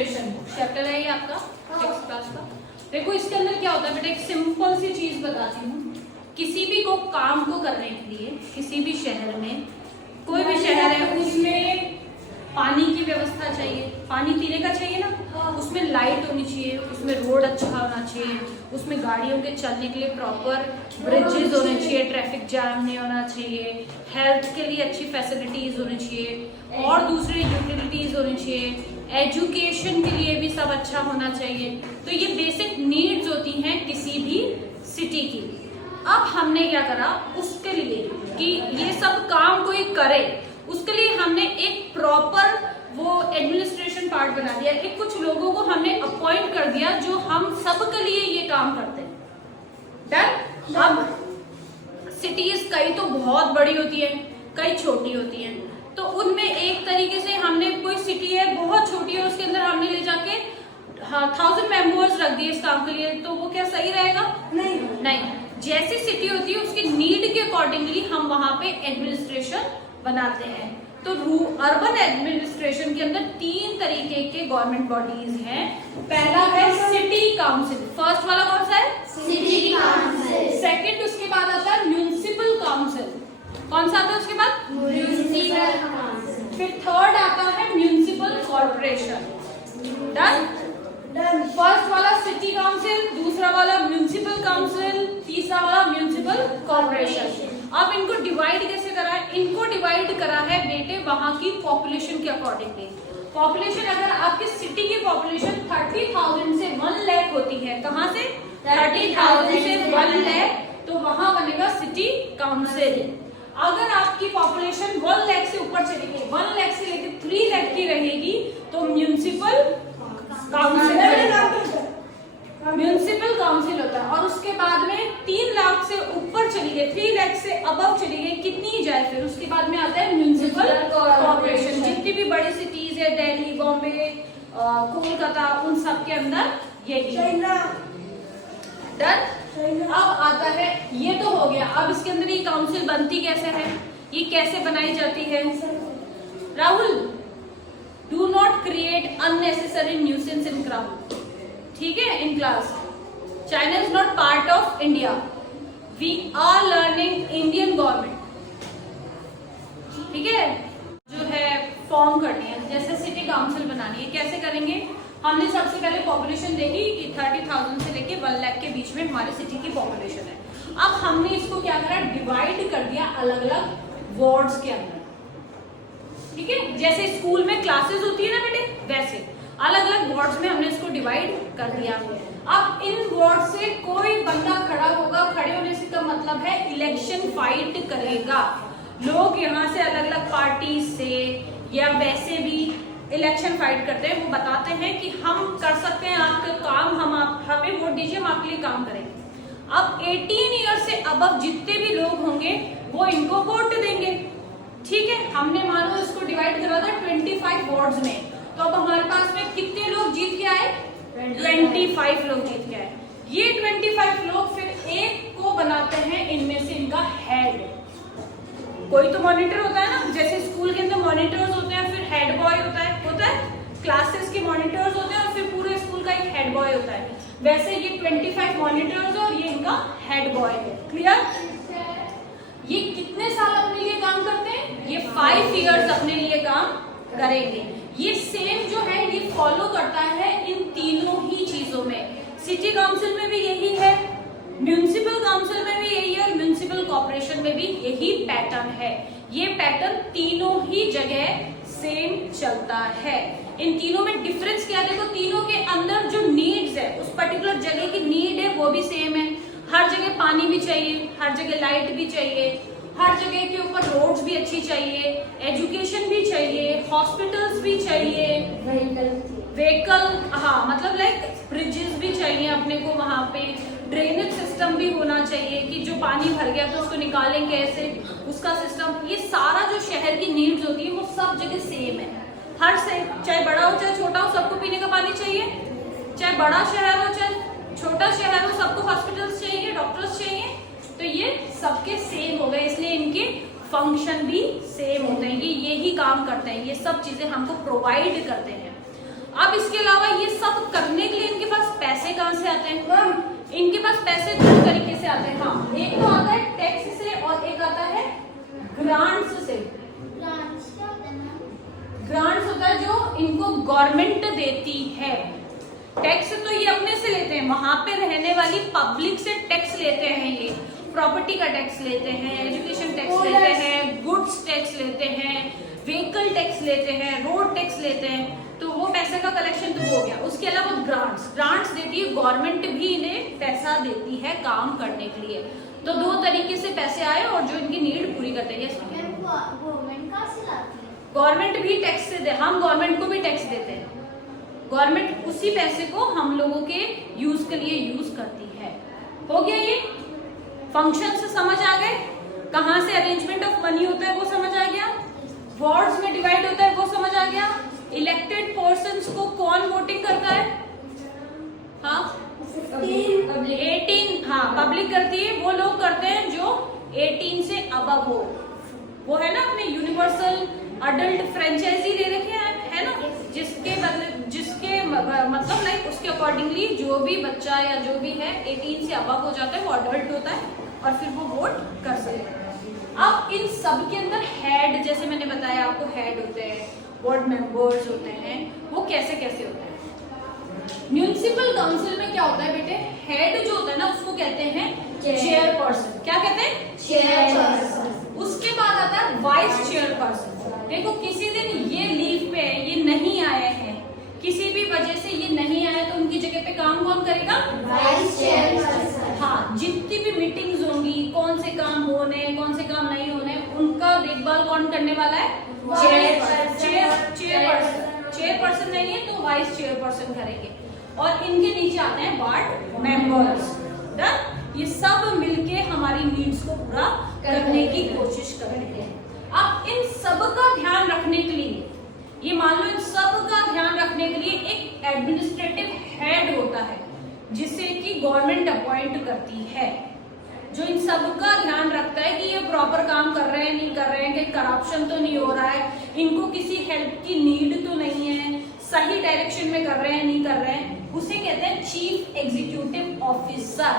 Administration chapter है ये आपका सिक्स क्लास का। देखो इसके अंदर क्या होता है बेटा, एक सिंपल सी चीज बताती हूँ। किसी भी को काम को करने के लिए किसी भी शहर में, कोई भी शहर है उसमें पानी की व्यवस्था चाहिए, पानी पीने का चाहिए ना, उसमें लाइट होनी चाहिए, उसमें रोड अच्छा होना चाहिए, उसमें गाड़ियों के चलने के लिए प्रॉपर ब्रिजेस होने चाहिए, ट्रैफिक जाम नहीं होना चाहिए, हेल्थ के लिए अच्छी फैसिलिटीज होनी चाहिए और दूसरे यूटिलिटीज होनी चाहिए, एजुकेशन के लिए भी सब अच्छा होना चाहिए। तो ये बेसिक नीड्स होती हैं किसी भी सिटी की। अब हमने क्या करा उसके लिए कि ये सब काम कोई करे, उसके लिए हमने एक प्रॉपर वो एडमिनिस्ट्रेशन पार्ट बना दिया कि कुछ लोगों को हमने अपॉइंट कर दिया जो हम सबके लिए ये काम करते हैं। डन। अब सिटीज कई तो बहुत बड़ी होती है, कई छोटी होती हैं, तो उनमें एक तरीके से हमने कोई सिटी है बहुत छोटी है उसके अंदर हमने ले जाके 1000 मेंबर्स रख दिए इस काम के लिए, तो वो क्या सही रहेगा? नहीं। जैसी सिटी होती है उसकी नीड के अकॉर्डिंगली हम वहां पे एडमिनिस्ट्रेशन बनाते हैं। तो अर्बन एडमिनिस्ट्रेशन के अंदर 3 तरीके के गवर्नमेंट बॉडीज हैं। पहला है सिटी काउंसिल, फर्स्ट वाला कौन सा है? City council. सेकंड उसके बाद आता है म्यूनिसिपल काउंसिल, कौन सा आता है उसके बाद? Municipal council. फिर थर्ड आता है म्यूनिसिपल कॉर्पोरेशन। डन। फर्स्ट वाला सिटी काउंसिल, दूसरा वाला म्यूनिसिपल काउंसिल, तीसरा वाला म्यूनिसिपल कॉर्पोरेशन। अब इनको डिवाइड कैसे करा है? इनको डिवाइड करा है बेटे वहां की पॉपुलेशन के अकॉर्डिंगली। पॉपुलेशन अगर आपकी सिटी की पॉपुलेशन 30,000 से 1 लाख होती है, कहां से? 30,000 से 1 लाख, तो वहां बनेगा सिटी काउंसिल। अगर आपकी पॉपुलेशन 1 लाख से ऊपर चली गई, 1 लाख से लेकर 3 लाख की रहेगी, तो म्यूनिसिपल काउंसिल होता है। और उसके बाद में 3 लाख से ऊपर चली गई, 3 लाख से अबव चली गई, कितनी जाए फिर उसके बाद में आता है म्यूनिसिपल कॉर्पोरेशन। जितनी भी बड़ी सिटीज है, दिल्ली, बॉम्बे, कोलकाता, उन सब के अंदर यही। डन। अब आता है, ये तो हो गया। अब इसके अंदर ये काउंसिल बनती कैसे है, ये कैसे बनाई जाती है? Rahul, do not create unnecessary nuisance in crowd, ठीक है, in class. China is not part of India, we are learning Indian government, ठीक है। जो है फॉर्म करनी है, जैसे सिटी काउंसिल बनानी है, कैसे करेंगे? हमने सबसे पहले पॉपुलेशन देखी कि 30,000 से लेके 1 लाख के बीच में हमारे सिटी की पॉपुलेशन है। अब हमने इसको क्या करा, डिवाइड कर दिया अलग अलग वार्ड्स के अंदर, ठीक है। जैसे स्कूल में क्लासेस होती है ना बेटे, वैसे अलग अलग वार्ड्स में हमने इसको डिवाइड कर दिया। अब इन वार्ड से कोई बंदा खड़ा होगा, खड़े होने से का मतलब है इलेक्शन फाइट करेगा। लोग यहाँ से अलग अलग पार्टी से या वैसे भी इलेक्शन फाइट करते हैं, वो बताते हैं कि हम कर सकते हैं आपका काम, हमें वोट दीजिए, हम आपके लिए काम करेंगे। अब 18 ईयर से अबव जितने भी लोग होंगे वो इनको वोट देंगे, ठीक है। हमने मानो इसको डिवाइड करा था 25 वार्ड्स में, तो अब हमारे पास में कितने लोग जीत के आए? 25 लोग जीत के आए। ये 25 लोग फिर एक को बनाते हैं इनमें से इनका हेड। कोई तो मॉनिटर होता है ना, जैसे स्कूल के अंदर मॉनिटर्स होते हैं, फिर हेड बॉय होता है क्लासेस के मॉनिटर्स होते हैं, और फिर पूरे स्कूल का एक हेड बॉय होता है। वैसे ये 25 मॉनिटर्स है और ये इनका हेड बॉय है। क्लियर? ये कितने साल अपने लिए काम करते हैं? ये 5 इयर्स अपने लिए काम करेंगे। ये सेम जो है ये फॉलो करता है इन तीनों ही चीजों में। सिटी काउंसिल में भी यही है, म्यूनिसिपल काउंसिल में भी यही है, और म्यूनिसिपल कॉर्पोरेशन में भी यही पैटर्न है। ये पैटर्न तीनों ही जगह सेम चलता है। इन तीनों में डिफरेंस क्या है? देखो, तीनों के अंदर जो नीड्स है, उस पर्टिकुलर जगह की नीड है वो भी सेम है। हर जगह पानी भी चाहिए, हर जगह लाइट भी चाहिए, हर जगह के ऊपर रोड्स भी अच्छी चाहिए, एजुकेशन भी चाहिए, हॉस्पिटल्स भी चाहिए, व्हीकल, हाँ मतलब लाइक ब्रिजेस भी चाहिए अपने को, वहां पे ड्रेनेज सिस्टम भी होना चाहिए कि जो पानी भर गया तो उसको निकालें कैसे, उसका सिस्टम। ये सारा जो शहर की नीड्स होती है वो सब जगह सेम है। हर से चाहे बड़ा हो चाहे छोटा हो, सबको पीने का पानी चाहिए, चाहे बड़ा शहर हो चाहे छोटा शहर हो, सबको हॉस्पिटल्स चाहिए, डॉक्टर्स चाहिए। तो ये सबके सेम हो गए, इसलिए इनके फंक्शन भी सेम होते हैं, ये यही काम करते हैं, ये सब चीजें हमको प्रोवाइड करते हैं। अब इसके अलावा ये सब करने के लिए इनके पास पैसे कहाँ से आते हैं? इनके पास पैसे दो तरीके से आते हैं। हाँ, एक तो आता है टैक्स से और एक आता है ग्रांट्स से। ग्रांट्स होता है जो इनको गवर्नमेंट देती है। टैक्स तो ये अपने से लेते हैं, वहां पे रहने वाली पब्लिक से टैक्स लेते हैं। ये प्रॉपर्टी का टैक्स लेते हैं, एजुकेशन टैक्स लेते हैं, गुड्स टैक्स लेते हैं, व्हीकल टैक्स लेते हैं, रोड टैक्स लेते हैं। तो वो पैसे का कलेक्शन तो हो गया। उसके अलावा ग्रांट्स देती है गवर्नमेंट, भी इन्हें पैसा देती है काम करने के लिए। तो दो तरीके से पैसे आए और जो इनकी नीड पूरी करते हैं। गवर्नमेंट भी टैक्स से दे, हम गवर्नमेंट को भी टैक्स देते हैं। गवर्नमेंट उसी पैसे को हम लोगों के यूज के लिए यूज करती है। हो गया ये फंक्शन से समझ आ गए? कहाँ से अरेंजमेंट ऑफ मनी होता है वो समझ आ गया? वार्ड्स में डिवाइड होता है वो समझ आ गया? इलेक्टेड पर्सन्स को कौन वोटिंग करता है? हाँ 18, हाँ पब्लिक करती है। वो लोग करते हैं जो 18 से अबव हो। वो है ना अपने यूनिवर्सल अडल्ट फ्रेंचाइजी ले रखे हैं, है ना, जिसके मतलब लाइक उसके अकॉर्डिंगली जो भी बच्चा या जो भी है 18 से अबव हो जाता है वो अडल्ट होता है और फिर वो वोट कर सकता है। अब इन सब के अंदर हेड, जैसे मैंने बताया आपको, हेड होते हैं, वार्ड मेंबर्स होते हैं। वो कैसे कैसे होते हैं? म्युनिसिपल काउंसिल में क्या होता है बेटे? हेड जो होता है ना उसको कहते हैं चेयरपर्सन। क्या कहते हैं? चेयरपर्सन। उसके बाद आता है वाइस चेयरपर्सन। देखो किसी दिन ये लीव पे है, ये नहीं आए हैं, किसी भी वजह से ये नहीं आए, तो उनकी जगह पे काम कौन करेगा? Vice chairperson. हाँ, जितनी भी मीटिंग्स होंगी, कौन से काम होने कौन से काम नहीं होने, उनका देखभाल कौन करने वाला है? चेयरपर्सन नहीं है तो वाइस चेयरपर्सन करेंगे। और इनके नीचे आते हैं वार्ड मेंबर्स। ये सब मिलके हमारी नीड्स को पूरा करने की कोशिश करेंगे। अब इन सब का ध्यान रखने के लिए, ये मान लो इन सब का ध्यान रखने के लिए एक एडमिनिस्ट्रेटिव हेड होता है जिसे कि गवर्नमेंट अपॉइंट करती है, जो इन सब का ध्यान रखता है कि ये प्रॉपर काम कर रहे हैं नहीं कर रहे हैं, कि करप्शन तो नहीं हो रहा है, इनको किसी हेल्प की नीड तो नहीं है, सही डायरेक्शन में कर रहे हैं नहीं कर रहे हैं। उसे कहते हैं चीफ एग्जीक्यूटिव ऑफिसर।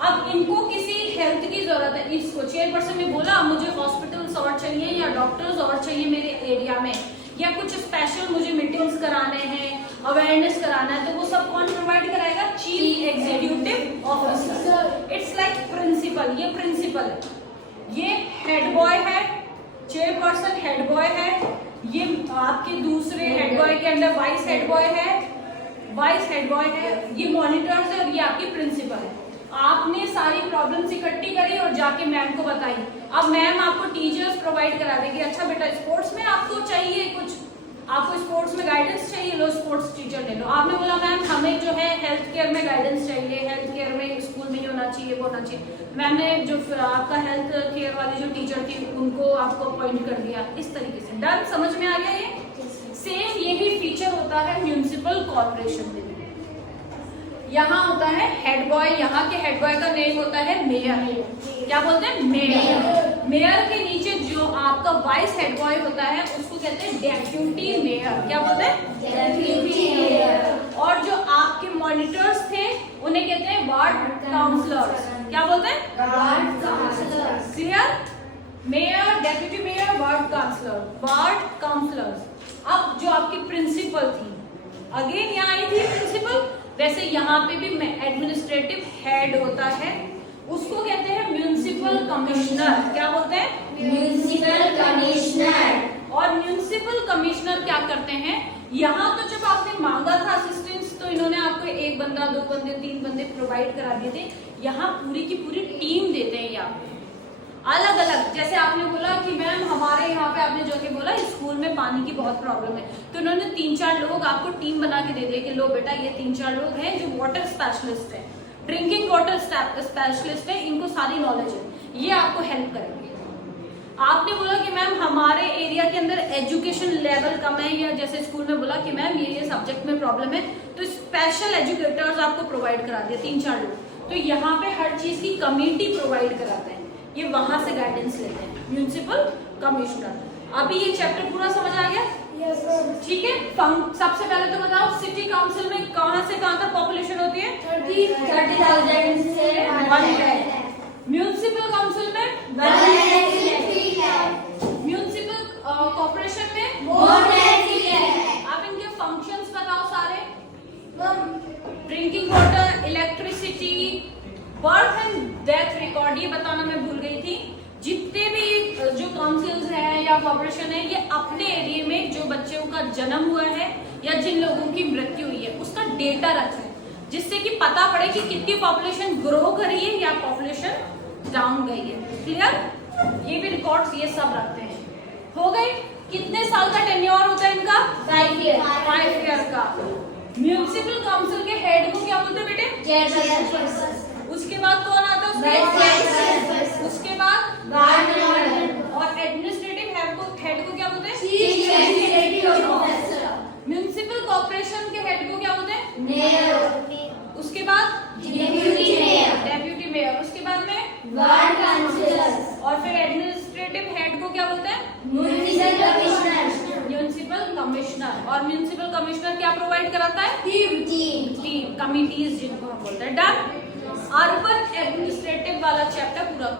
अब इनको किसी हेल्थ की जरूरत है, इसको चेयरपर्सन ने बोला मुझे हॉस्पिटल्स और चाहिए या डॉक्टर्स और चाहिए मेरे एरिया में, या कुछ स्पेशल मुझे मीटिंग्स कराने हैं, अवेयरनेस कराना है, तो वो सब कौन प्रोवाइड कराएगा? Chief executive officer. It's like principal. ये प्रिंसिपल है, ये हेड बॉय है, चेयरपर्सन हेड बॉय है, ये आपके दूसरे हेड बॉय के अंडर वाइस हेड बॉय है, ये मॉनिटर्स है और ये आपकी प्रिंसिपल है। आपने सारी प्रॉब्लम्स इकट्ठी करी और जाके मैम को बताई। अब मैम आपको टीचर्स प्रोवाइड करा देगी। अच्छा बेटा स्पोर्ट्स में आपको चाहिए कुछ, आपको स्पोर्ट्स में गाइडेंस चाहिए, लो स्पोर्ट्स टीचर ले लो। आपने बोला मैम हमें जो है हेल्थ केयर में गाइडेंस चाहिए, हेल्थ केयर में स्कूल में ये होना चाहिए वो होना चाहिए। मैम ने जो आपका हेल्थ केयर वाली जो टीचर थी उनको आपको अपॉइंट कर दिया। इस तरीके से डन, समझ में आ गया? ये सेम यही फीचर होता है म्युनिसिपल कॉर्पोरेशन में। यहाँ होता है हेड बॉय, यहाँ के हेड बॉय का नेम होता है मेयर। क्या बोलते हैं? मेयर। मेयर के नीचे जो आपका वाइस हेड बॉय होता है उसको कहते हैं डेप्यूटी मेयर। क्या बोलते हैं? Deputy mayor. और जो आपके मॉनिटर्स थे उन्हें कहते हैं वार्ड काउंसलर्स। क्या बोलते हैं? Ward councillors. Clear? Mayor, deputy mayor, ward councillors. अब जो आपकी प्रिंसिपल थी, अगेन यहाँ आई थी प्रिंसिपल, वैसे यहाँ पे भी एडमिनिस्ट्रेटिव हेड होता है, उसको कहते हैं म्युनिसिपल कमिश्नर। क्या बोलते हैं? Municipal commissioner. और म्युनिसिपल कमिश्नर क्या करते हैं? यहाँ तो जब आपने मांगा था असिस्टेंस तो इन्होंने आपको एक बंदा, दो बंदे, तीन बंदे प्रोवाइड करा दिए थे। यहाँ पूरी की पूरी टीम देते हैं यहाँ अलग अलग। जैसे आपने बोला कि मैम हमारे यहाँ पे, आपने जो कि बोला स्कूल में पानी की बहुत प्रॉब्लम है, तो इन्होंने 3-4 लोग आपको टीम बना के दे दिए कि लो बेटा ये 3-4 लोग हैं जो वाटर स्पेशलिस्ट है, ड्रिंकिंग वाटर स्पेशलिस्ट है, इनको सारी नॉलेज है, ये आपको हेल्प करेंगे। आपने बोला कि मैम हमारे एरिया के अंदर एजुकेशन लेवल कम है, या जैसे स्कूल में बोला कि मैम ये सब्जेक्ट में प्रॉब्लम है, तो स्पेशल एजुकेटर्स आपको प्रोवाइड करा दिए 3-4 लोग। तो यहाँ पे हर चीज की कमेटी प्रोवाइड कराते हैं, ये वहां से गाइडेंस लेते हैं म्युनिसिपल कमिश्नर। अभी ये चैप्टर पूरा समझ आ गया? ठीक है। सबसे पहले तो बताओ सिटी काउंसिल में कहां से कहां तक पॉपुलेशन होती है? 30,000 से 1 lakh। म्यूनिसिपल काउंसिल में 1 lakh से 3 lakh। म्यूनिसिपल कॉर्पोरेशन में 4 lakh से 3 lakh। आप इनके फंक्शंस बताओ सारे। Drinking water, electricity, birth and death record, ये बताना मैं भूल गई थी। जितने भी जो काउंसिल्स हैं या कॉर्पोरेशन है, ये अपने एरिया में जो बच्चों का जन्म हुआ है या जिन लोगों की मृत्यु हुई है उसका डेटा रखते हैं, जिससे कि पता पड़े कि कितनी पॉपुलेशन ग्रो करी है या पॉपुलेशन डाउन गई है। क्लियर? ये भी रिकॉर्ड्स ये सब रखते हैं। हो गई? कितने साल का टेन्योर होता है इनका? 5 years। 5 ईयर का। म्यूनिसिपल काउंसिल के हेड को क्या बोलते हैं बेटे? Chairperson। उसके बाद कौन आता है Vice उसके? chairperson। उसके बाद Warden। और एडमिनिस्ट्रेटिव हेड को क्या बोलते हैं? Chief Executive Officer। Municipal corporation के हेड को क्या बोलते हैं? Mayor। उसके बाद Deputy Mayor। Deputy mayor. उसके बाद में Ward Councillor। और फिर एडमिनिस्ट्रेटिव हेड को क्या बोलते हैं? Municipal Commissioner। Municipal commissioner. और म्यूनिसिपल कमिश्नर क्या प्रोवाइड कराता है? Team। कमिटीज जिनको हम बोलते हैं। डन। अर्बन एडमिनिस्ट्रेटिव वाला चैप्टर पूरा।